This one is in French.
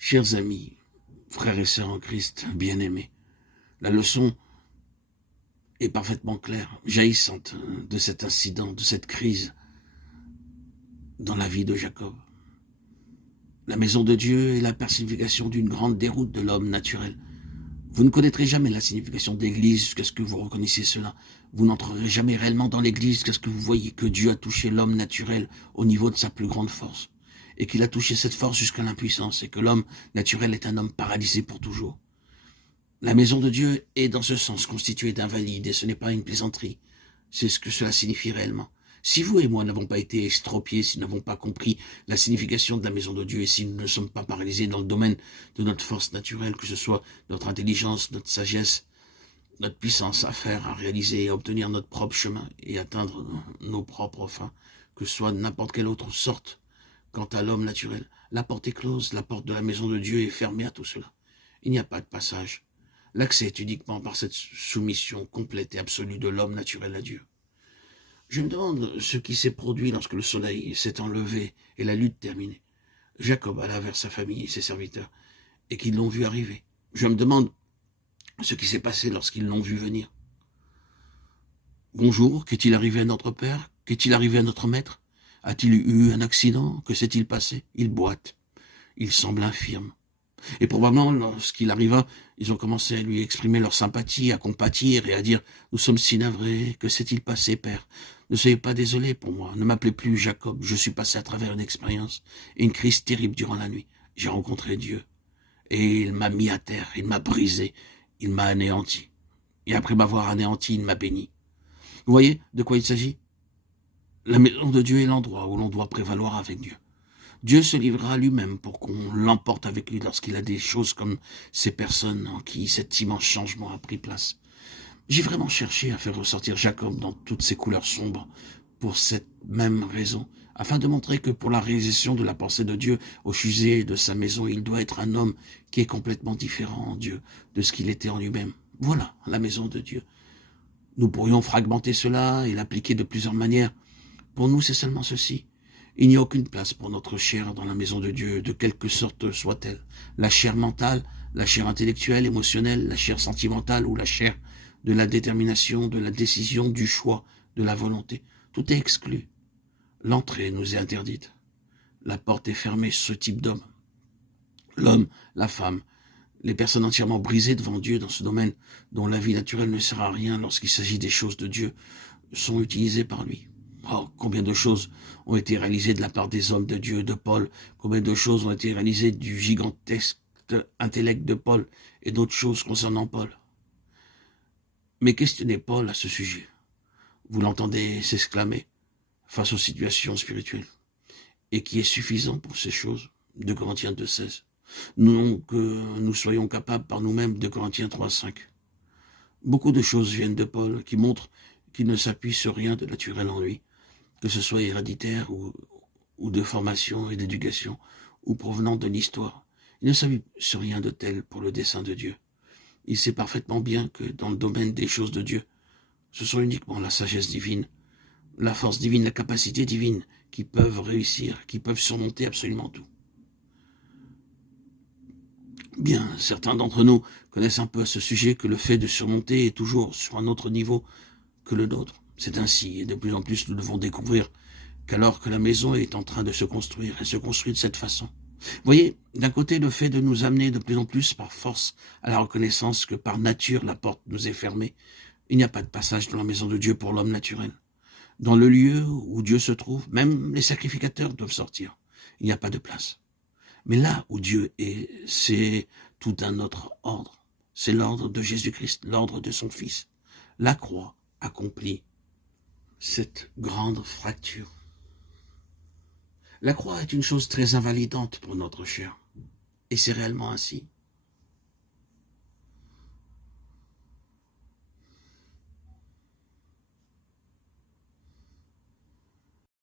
Chers amis, frères et sœurs en Christ, bien-aimés, la leçon est parfaitement claire, jaillissante de cet incident, de cette crise dans la vie de Jacob. La maison de Dieu est la personnification d'une grande déroute de l'homme naturel. Vous ne connaîtrez jamais la signification d'église jusqu'à ce que vous reconnaissiez cela. Vous n'entrerez jamais réellement dans l'église jusqu'à ce que vous voyez que Dieu a touché l'homme naturel au niveau de sa plus grande force. Et qu'il a touché cette force jusqu'à l'impuissance et que l'homme naturel est un homme paralysé pour toujours. La maison de Dieu est dans ce sens constituée d'invalides et ce n'est pas une plaisanterie. C'est ce que cela signifie réellement. Si vous et moi n'avons pas été extropiés, si nous n'avons pas compris la signification de la maison de Dieu et si nous ne sommes pas paralysés dans le domaine de notre force naturelle, que ce soit notre intelligence, notre sagesse, notre puissance à faire, à réaliser et à obtenir notre propre chemin et atteindre nos propres fins, que ce soit n'importe quelle autre sorte, quant à l'homme naturel, la porte est close, la porte de la maison de Dieu est fermée à tout cela. Il n'y a pas de passage. L'accès est uniquement par cette soumission complète et absolue de l'homme naturel à Dieu. Je me demande ce qui s'est produit lorsque le soleil s'est enlevé et la lutte terminée. Jacob alla vers sa famille et ses serviteurs, et qu'ils l'ont vu arriver. Je me demande ce qui s'est passé lorsqu'ils l'ont vu venir. Bonjour, qu'est-il arrivé à notre père? Qu'est-il arrivé à notre maître? A-t-il eu un accident? Que s'est-il passé? Il boite. Il semble infirme. Et probablement, lorsqu'il arriva, ils ont commencé à lui exprimer leur sympathie, à compatir et à dire « Nous sommes si navrés, que s'est-il passé, père? Ne soyez pas désolé pour moi, ne m'appelez plus Jacob, je suis passé à travers une expérience et une crise terrible durant la nuit. J'ai rencontré Dieu et il m'a mis à terre, il m'a brisé, il m'a anéanti. Et après m'avoir anéanti, il m'a béni. » Vous voyez de quoi il s'agit? La maison de Dieu est l'endroit où l'on doit prévaloir avec Dieu. Dieu se livrera à lui-même pour qu'on l'emporte avec lui lorsqu'il a des choses comme ces personnes en qui cet immense changement a pris place. J'ai vraiment cherché à faire ressortir Jacob dans toutes ses couleurs sombres pour cette même raison, afin de montrer que pour la réalisation de la pensée de Dieu au sujet de sa maison, il doit être un homme qui est complètement différent en Dieu de ce qu'il était en lui-même. Voilà la maison de Dieu. Nous pourrions fragmenter cela et l'appliquer de plusieurs manières. Pour nous, c'est seulement ceci. Il n'y a aucune place pour notre chair dans la maison de Dieu, de quelque sorte soit-elle. La chair mentale, la chair intellectuelle, émotionnelle, la chair sentimentale ou la chair de la détermination, de la décision, du choix, de la volonté. Tout est exclu. L'entrée nous est interdite. La porte est fermée sur ce type d'homme. L'homme, la femme, les personnes entièrement brisées devant Dieu dans ce domaine dont la vie naturelle ne sert à rien lorsqu'il s'agit des choses de Dieu, sont utilisées par lui. Oh, combien de choses ont été réalisées de la part des hommes de Dieu, de Paul, combien de choses ont été réalisées du gigantesque intellect de Paul et d'autres choses concernant Paul. Mais questionnez Paul à ce sujet. Vous l'entendez s'exclamer face aux situations spirituelles. Et qui est suffisant pour ces choses, 2 Corinthiens 2,16. Non que nous soyons capables par nous-mêmes, 2 Corinthiens 3,5. Beaucoup de choses viennent de Paul qui montrent qu'il ne s'appuie sur rien de naturel en lui, que ce soit héréditaire ou de formation et d'éducation, ou provenant de l'histoire. Il ne s'appuie sur rien de tel pour le dessein de Dieu. Il sait parfaitement bien que dans le domaine des choses de Dieu, ce sont uniquement la sagesse divine, la force divine, la capacité divine qui peuvent réussir, qui peuvent surmonter absolument tout. Bien, certains d'entre nous connaissent un peu à ce sujet que le fait de surmonter est toujours sur un autre niveau que le nôtre. C'est ainsi, et de plus en plus nous devons découvrir qu'alors que la maison est en train de se construire, elle se construit de cette façon. Voyez, d'un côté, le fait de nous amener de plus en plus par force à la reconnaissance que par nature la porte nous est fermée. Il n'y a pas de passage dans la maison de Dieu pour l'homme naturel. Dans le lieu où Dieu se trouve, même les sacrificateurs doivent sortir. Il n'y a pas de place. Mais là où Dieu est, c'est tout un autre ordre. C'est l'ordre de Jésus-Christ, l'ordre de son Fils. La croix accomplit cette grande fracture. La croix est une chose très invalidante pour notre chair. Et c'est réellement ainsi.